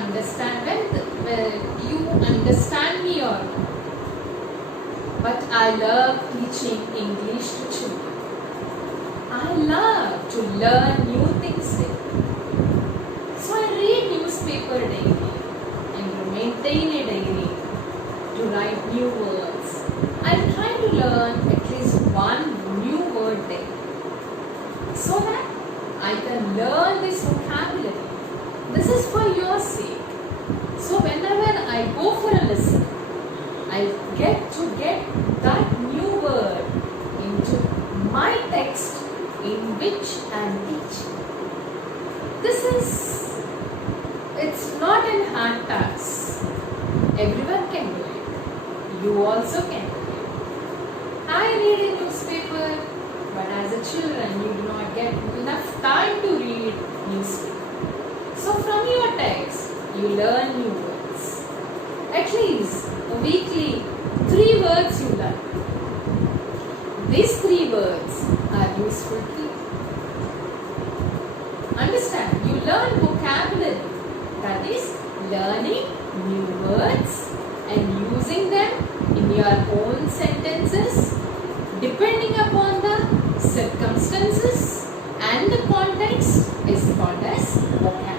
understand when you understand me or not. But I love teaching English to children. I love to learn new things daily. So I read newspaper daily and maintain a diary to write new words. I try to learn at least one new word daily so that I can learn this vocabulary. This is for your sake. So whenever I go for a lesson, I get to get that new word into my text in which I am teaching. It's not an hard task. Everyone can do it. You also can do it. I read a newspaper, but as a children, you do not get enough time to read newspaper. So from your text, you learn new words. At least weekly, 3 words you learn. These 3 words are useful to you. Understand? You learn vocabulary. That is learning new words and using them in your own sentences depending upon the circumstances and the context is called as vocabulary.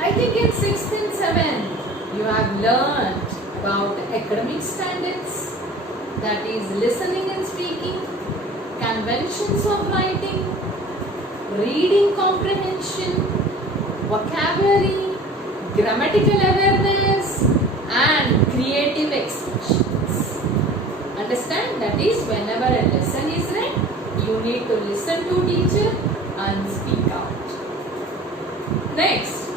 I think in 6th and 7th you have learned about academic standards, that is listening and speaking, conventions of writing, reading comprehension, vocabulary, grammatical awareness and creative expressions. Understand? That is whenever a lesson is read, you need to listen to teacher and speak out. Next,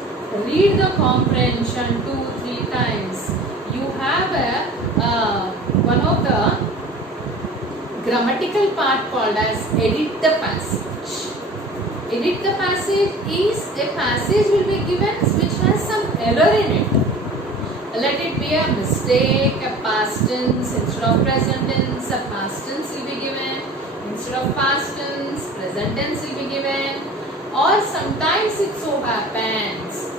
read the comprehension 2-3 times. You have one of the grammatical part called as edit the passage. Edit the passage is a passage will be given which has some error in it. Let it be a mistake, a past tense instead of present tense, a past tense will be given instead of past tense, present tense will be given, or sometimes it so happens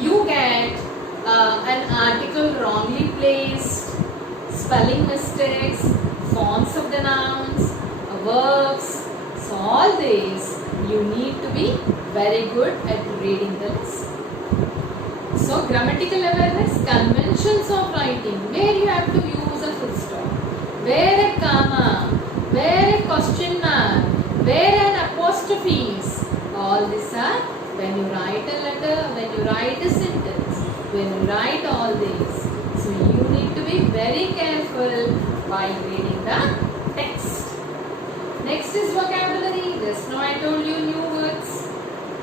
you get an article wrongly placed, spelling mistakes, forms of the nouns, verbs. So all these you need to be very good at reading the lesson. So grammatical awareness, conventions of writing, where you have to use a full stop, where a comma, where a question mark, where an apostrophes. All these are when you write a letter, when you write a sentence, when you write all these. So you need to be very careful while reading the text. Next is vocabulary. Just now I told you new words.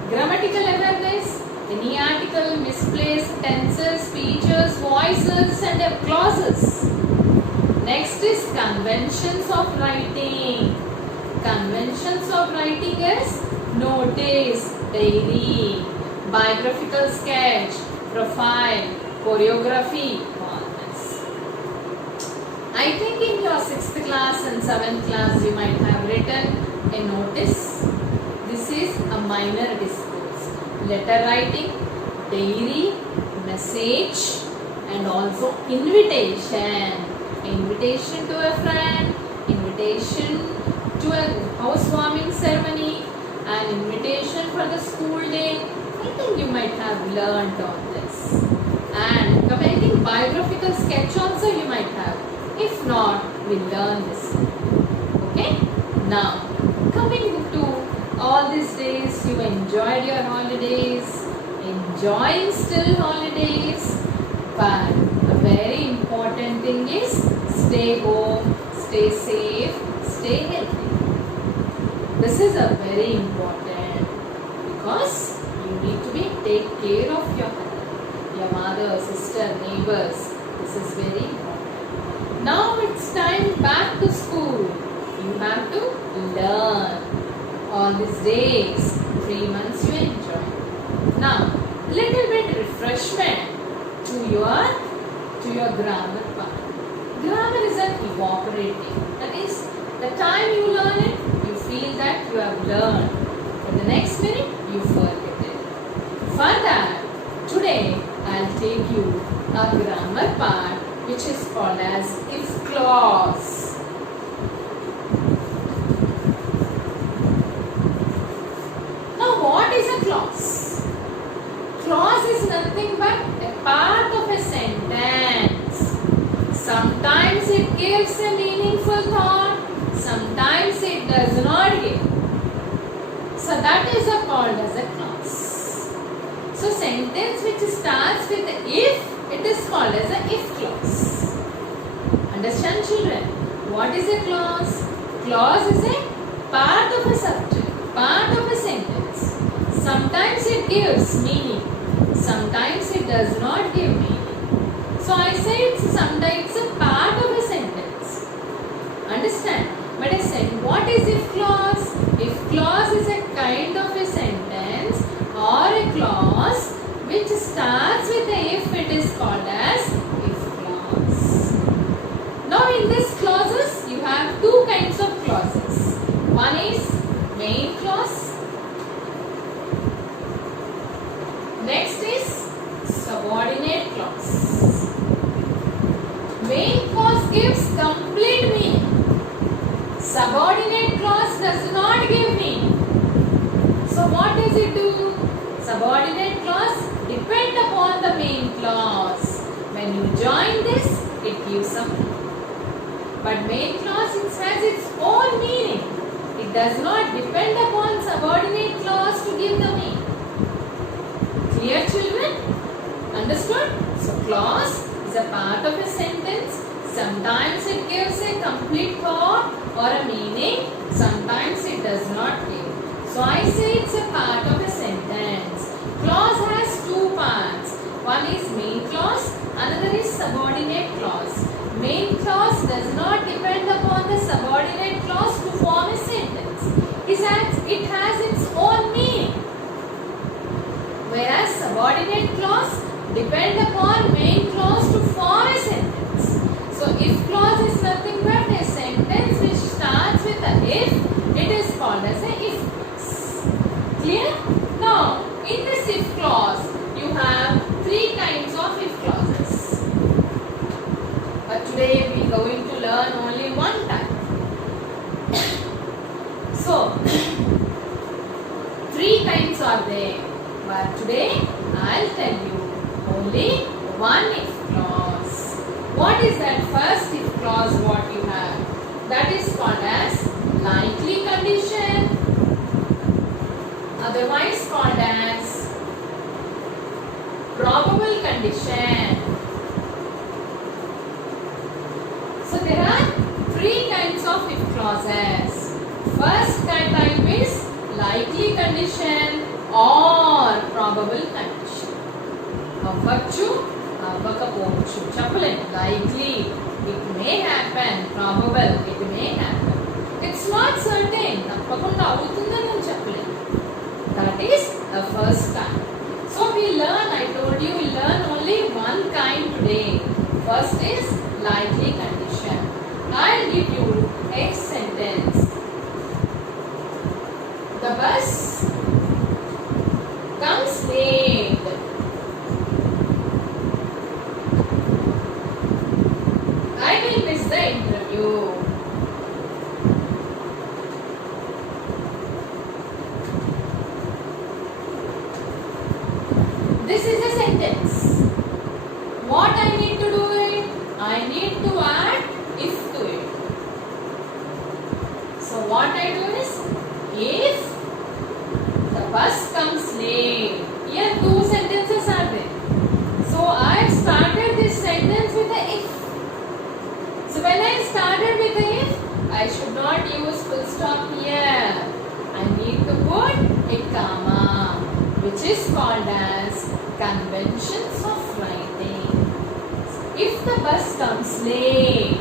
Grammatical awareness. Any article, misplaced tenses, features, voices and clauses. Next is conventions of writing. Conventions of writing is notice, diary, biographical sketch, profile, choreography, all this. I think in your 6th class and 7th class you might have written a notice. This is a minor discourse. Letter writing, diary, message and also invitation. Invitation to a friend, invitation to a housewarming ceremony, an invitation for the school day. I think you might have learned on this. And commenting biographical sketch also you might have. If not, we'll learn this. Okay? Now, coming to all these days, you enjoyed your holidays, enjoying still holidays, but a very important thing is stay home, stay safe, stay healthy. This is a very important because you need to be take care of your mother, sister, neighbors. This is very important. Now it's time back to school. You have to learn. All these days, 3 months you enjoy. Now, little bit refreshment to your grammar part. Grammar is an evaporating. That is, the time you learn it, you feel that you have learned. But the next minute, you forget it. for that, today I'll take you a grammar part which is called as if clause. Now what is a clause? Clause is nothing but a part of a sentence. Sometimes it gives a meaningful thought, sometimes it does not give. So that is called as a clause. So sentence which starts with if, it is called as a if clause. Understand, children? What is a clause? Clause is a part of a subject, part of a sentence. Sometimes it gives meaning, sometimes it does not give meaning. So I say sometimes a part of a sentence. Understand? But what is if clause? If clause is a kind of a sentence or a clause which starts with a if, it is called as if clause. Now in these clauses you have two kinds of clauses. One is main clause. Next is subordinate clause. Main clause gives complete meaning. Subordinate clause does not give meaning. So what does it do? Subordinate clause depend upon the main clause. When you join this, it gives some meaning. But main clause has its own meaning. It does not depend upon subordinate clause to give the meaning. Clear, children? Understood? So clause is a part of a sentence. Sometimes it gives a complete thought or a meaning. Sometimes it does not give. So I say it's a part of a sentence. Clause has two parts. One is main clause, another is subordinate clause. Main clause does not depend upon the subordinate clause to form a sentence. It has its own meaning. Whereas subordinate clause depend upon main clause to form a sentence. So if clause is nothing but a sentence which starts with a if, it is called as a if clause. Clear? Now in this if clause you have three kinds of if clauses. But today we are going to learn only one type. So three kinds are there. But today I'll tell you only one if clause. What is that first if clause what you have? That is called as likely condition, otherwise called as probable condition. So there are three kinds of if clauses. First type is likely condition or probable condition. అవ్వచ్చు అవ్వకపోవచ్చు చెప్పలేం. Likely it may happen, probable it may happen. It's not certain తప్పకుండా అవుతుందని నేను చెప్పలేం. That is the first kind. So we learn, I told you we learn only one kind today. First is likely condition. I'll give you X sentence. The bus comes late. I will miss the interview. This is a sentence. What I need to do it? I need to add if to it. So what I do is, if the bus comes late. Here two sentences are there. So I have started this sentence with a if. So when I started with a if, I should not use full stop here. I need to put a comma, which is called as conventions of writing. If the bus comes late,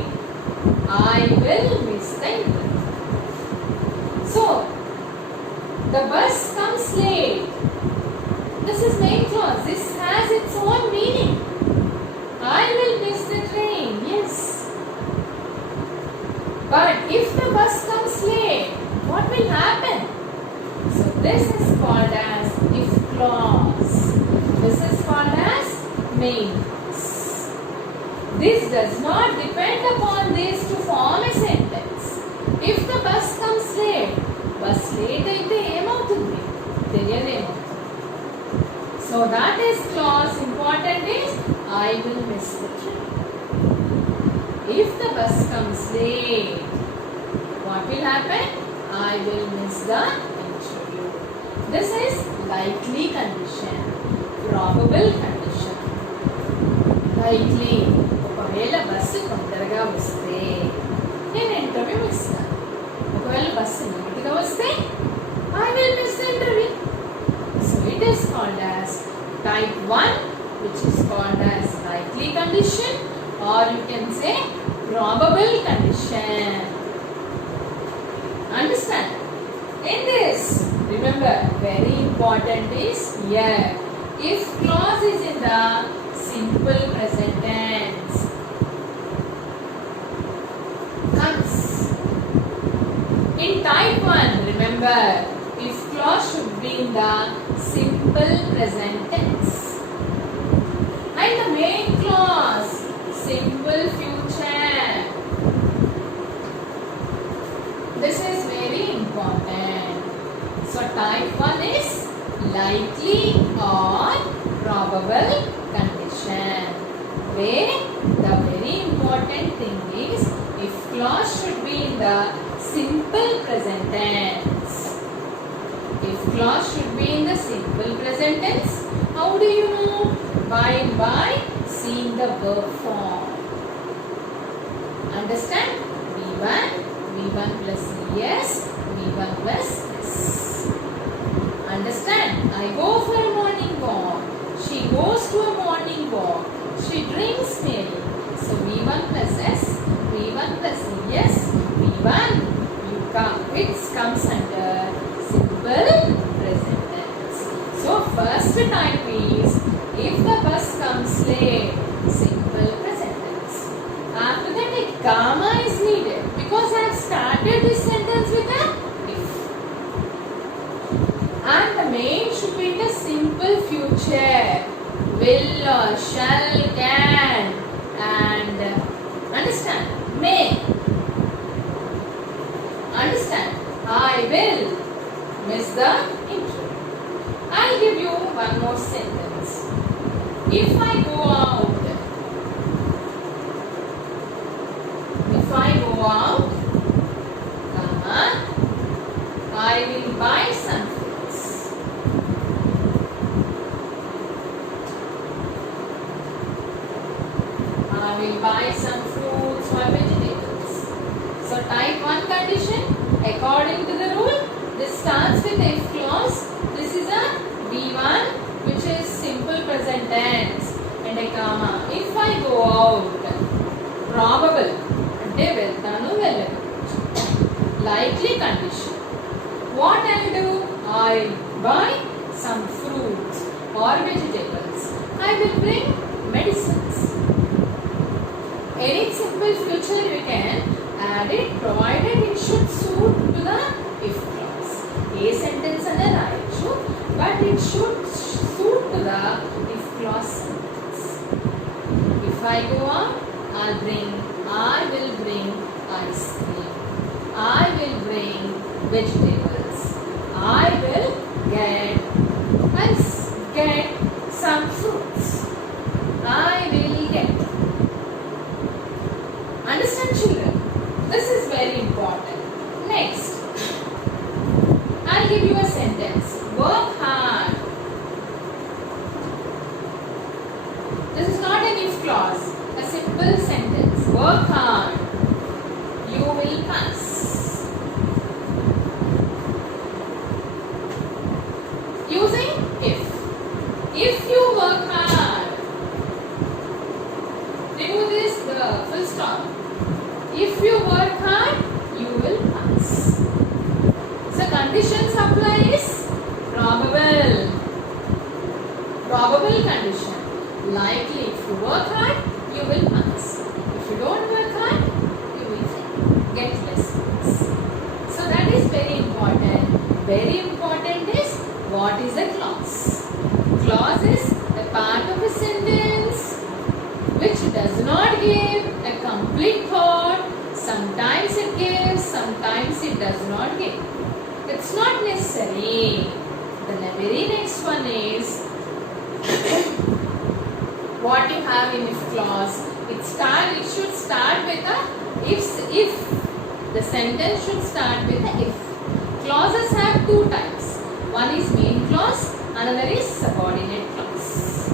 I will miss the interview. So the bus comes late. This is main clause. This has its own meaning. I will miss the train. Yes. But if the bus comes late, what will happen? So this is called as if clause. means. This does not depend upon this to form a sentence. If the bus comes late, bus late అయితే ఏమవుతుంది తెలియదేమవుతుంది. So that is clause important is I will miss the train. If the bus comes late, what will happen? I will miss the interview. This is likely condition, probable condition. Likely. ఒకవేళ bus తొందరగా వస్తే నేను interview ఇస్తాను. ఒకవేళ bus లేట్గా వస్తే I will miss the interview. So it is called as type 1, which is called as likely condition, or you can say probable condition. Understand? In this, remember, very important is here. If clause is in the simple present tense, comes. In type 1, remember, if clause should be in the simple present tense. And the main clause, simple future. This is very important. So type 1 is likely or probable condition. Where the very important thing is if clause should be in the simple present tense. If clause should be in the simple present tense, how do you know? By seeing the verb form. Understand? V1 plus yes, V1 plus s. Understand? I go for a morning walk. She goes to a morning walk. She drinks milk. So V1 plus s, V1 plus yes, V1. It comes under simple present tense. So first type is if the bus comes late, simple present tense. After that a comma is needed because I have started this sentence with a if. And the main should be in the simple future. Will or shall, can, and understand? May. Understand? I will miss the interview. I'll give you one more sentence. If I go out, comma, I will buy some fruits. I will buy some fruits or vegetables. So type 1 condition, according to the rule, this starts with if clause. This is a V1, which is simple present tense, and a comma. If I go out, probable, ante veltanu vellanu. Likely condition. What I will do? I buy some fruits or vegetables. I will bring medicines. Any simple future you can add it, provided it should suit to the if clause. A sentence and a rayachu, but it should suit to the if clause sentence. If I go out, I will bring ice cream. I will bring vegetables. I will get some fruits. I will get. Understand, children? This is very important. Next, I'll give you a sentence. Work hard. This is not an if clause. A simple sentence. Work hard. You will pass. Using if. If you work hard. Remove this, the full stop. If you work hard, you will pass. So conditions apply is probable. Probable condition. Likely, if you work hard, you will pass. If you don't work hard, you will get less marks. So that is very important. Very important is what is a clause. Clause is a part of a sentence give a complete thought. Sometimes it gives, sometimes it does not give. It's not necessary. Then the very next one is what you have in if clause. It should start with a if. The sentence should start with a if. Clauses have two types. One is main clause, another is subordinate clause.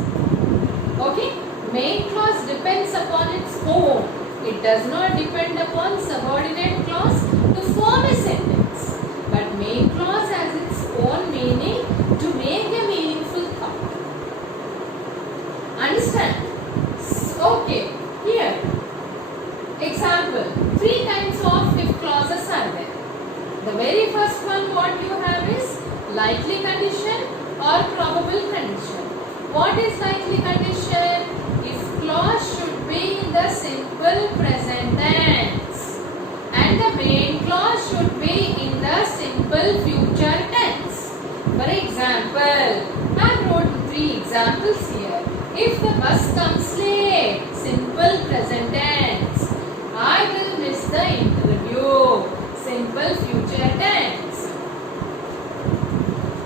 Okay? Main clause depends upon its own. It does not depend upon subordinate clause to form a sentence. But main clause has its own meaning to make a meaningful thought. Understand? Okay. Here. Example. 3 kinds of if clauses are there. The very first one what you have is likely condition or probable condition. What is likely condition? If clause should be in the simple present tense and the main clause should be in the simple future tense. For example, I wrote 3 examples here. If the bus comes late, simple present tense. I will miss the interview, simple future tense.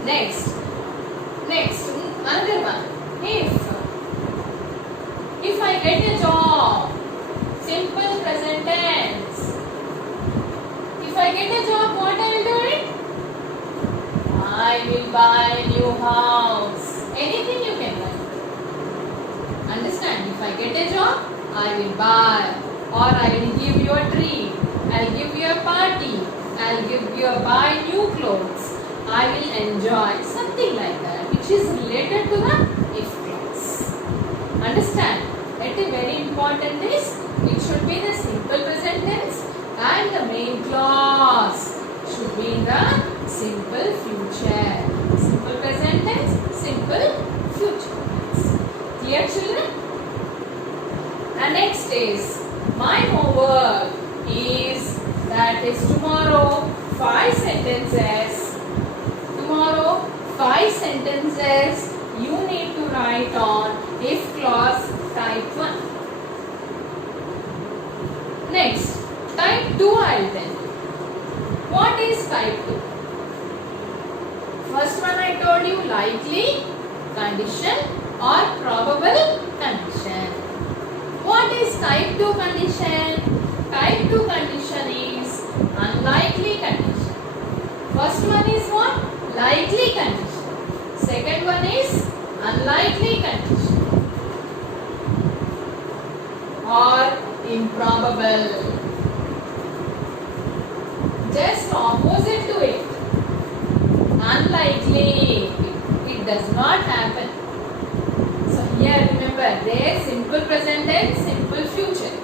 Next, another one. If I get a job, simple present tense. If I get a job, what I will do it? I will buy a new house. Anything you can buy. Understand? If I get a job, I will buy, or I will give you a treat. I'll give you a party. I'll give you a buy new clothes. I will enjoy. Something like that, which is related to the if clause. Understand? That is very important is it should be the simple present tense and the main clause should be in the simple future. Simple present tense, simple future tense. Clear, children? And next is my homework is that is tomorrow 5 sentences. Tomorrow 5 sentences you need to write on if clause type 1. Next, type 2 I will tell you. What is type 2? First one I told you likely condition or probable condition. What is type 2 condition? Type 2 condition is unlikely condition. First one is what? Likely condition. Second one is unlikely condition or improbable. Just opposite to it. Unlikely. It does not happen. So here remember there simple present tense, simple future.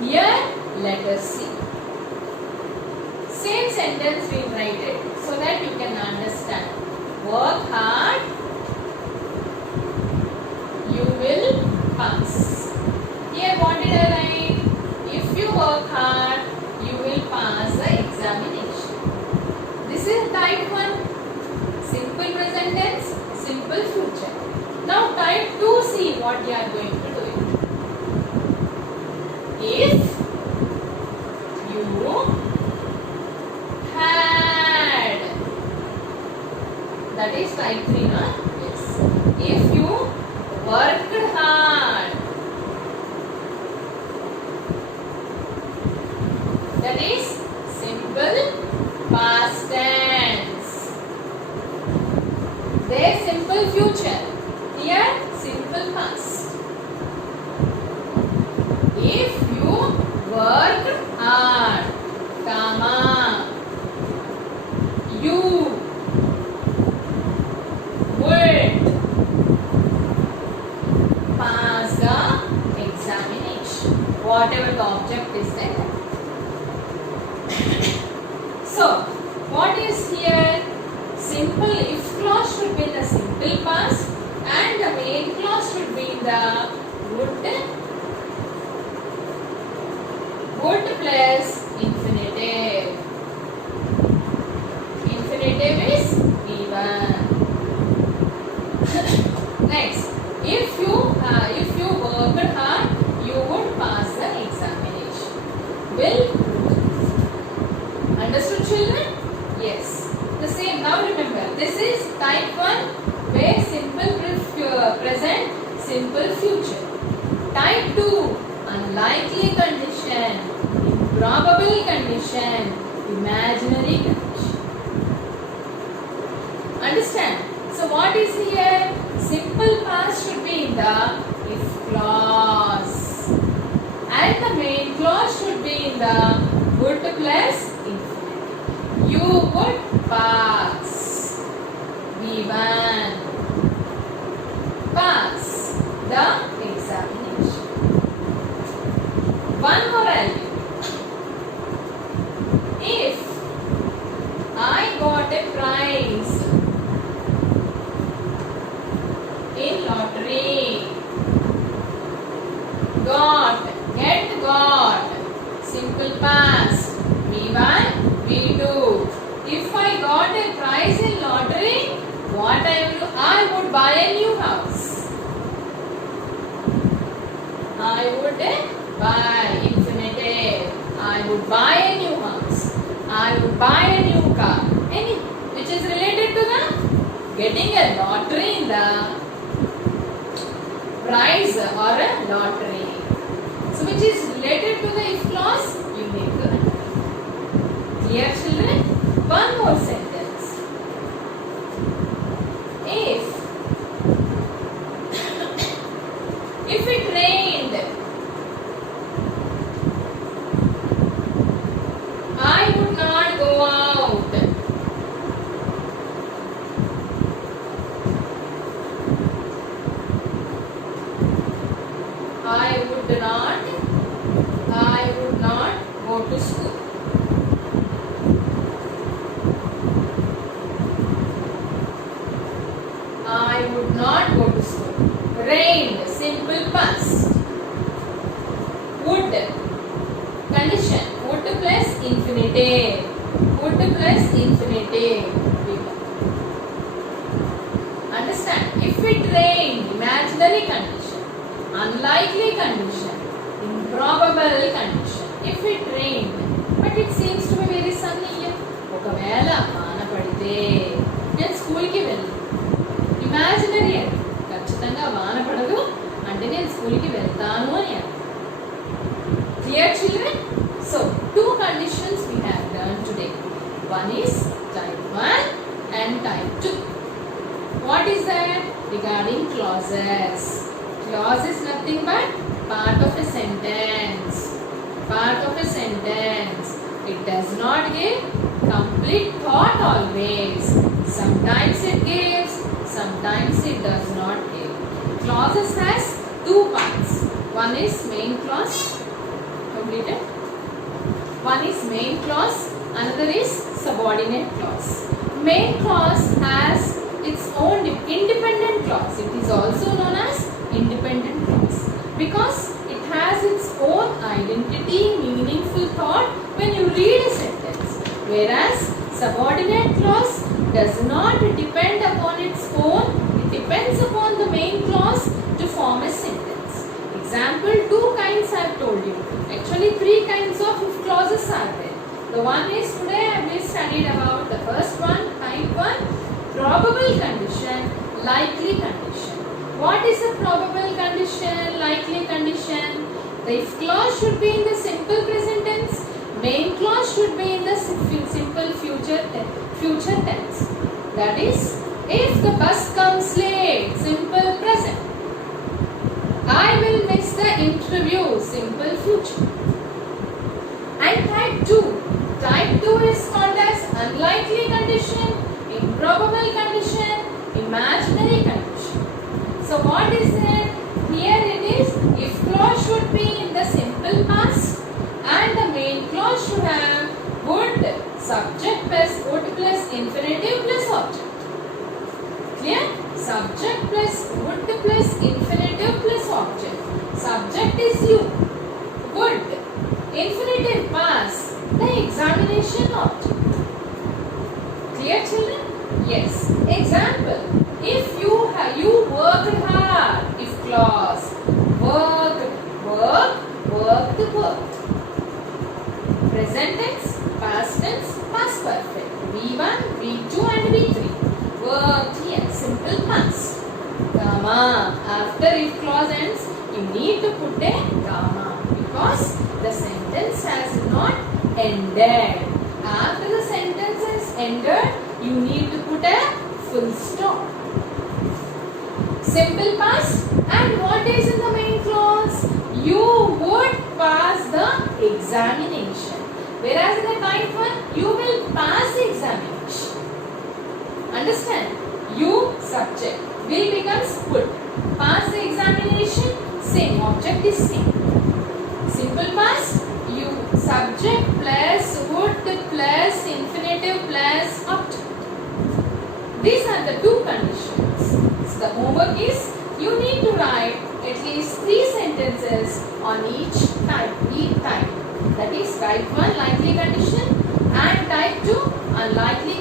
Here let us see. Same sentence we write it so that you can understand. Work hard, you will pass. Here what did I write? If you work hard, you will pass the examination. This is type 1. Simple present tense, simple future. Now type 2, see what you are going to do. If you had, that is type 3, no? Yes. If you worked hard, that is simple past tense. There simple future. Here simple past. If you worked hard, comma, you would pass the examination. Whatever the object is there. So, what is here? Simple if clause should be in the simple past and the main clause should be in the would plus infinitive. Infinitive is given. Next, if you worked hard, you would improbable condition, imaginary condition. Understand? So what is here? Simple past should be in the if clause, and the main clause should be in the would plus infinitive. You would pass. V1 pass the examination. One more I'll give. If I got a prize in lottery, got, simple past, V1, V2. If I got a prize in lottery, what I would buy a new house. I would buy infinitive. I would buy a new house. I would buy a new car. Any which is related to the getting a lottery in the prize or a lottery. So which is related to the if clause, you need to understand. Clear, children? One more sentence. If it rained, I would not go out. I would not go to school. I would not go to school. Rained, simple past. Would, condition, would plus infinitive. Would plus infinitive. Understand? If it rained, imaginary condition, unlikely condition, improbable condition. If it rained, but it seems to be very sunny here. ఒకవేళ వాన పడితే నేను స్కూల్కి వెళ్ళను. Imaginary అది ఖచ్చితంగా వాన పడదు అంటే నేను స్కూల్కి వెళ్తాను అని అర్థం. Clear, children? So, two conditions we have learned today. One is type 1 and type 2. What is that? Regarding clauses. Clause is nothing but part of a sentence. Part of a sentence. It does not give complete thought always. Sometimes it gives, sometimes it does not give. Clauses has two parts. One is main clause. Completed. One is main clause, another is subordinate clause. Main clause has its own independent clause. It is also known as independent clause because it has its own identity, meaningful thought when you read a sentence. Whereas subordinate clause does not depend upon its own, it depends upon the main clause to form a sentence. Example, two kinds I have told you. Actually, three kinds of if clauses are there. The one is today we studied about the first one, type 1, probable condition, likely condition. What is a probable condition, likely condition? The if clause should be in the simple present tense. Main clause should be in the simple future tense. That is, if the bus comes late, simple present. I will miss the interview, simple future. And type 2. Type 2 is called as unlikely condition, improbable condition, imaginary condition. So what is it? Here it is, if clause should be in the simple past and the main clause should have would, subject plus would plus infinitive plus object. Clear? Subject plus would plus infinitive plus object. Subject is you. Would. Infinitive past. The examination object. Clear, children? Yes. Example. If you worked hard. If clause. Worked. Present tense, past tense, past perfect. V1, V2 and V3. Worked here. Simple past. Comma. After if clause ends, you need to put a comma because the sentence has not ended. After the sentence is ended, you need to put a full stop. Simple past. And what is in the main clause? You would pass the examination. Whereas in the type 1, you will pass the examination. Understand? You subject will becomes would. Pass the examination, same. Object is same. Simple past, you subject plus would plus infinitive plus object. These are the two conditions. So the homework is you need to write at least 3 sentences on each type. That is type 1 likely condition and type 2 unlikely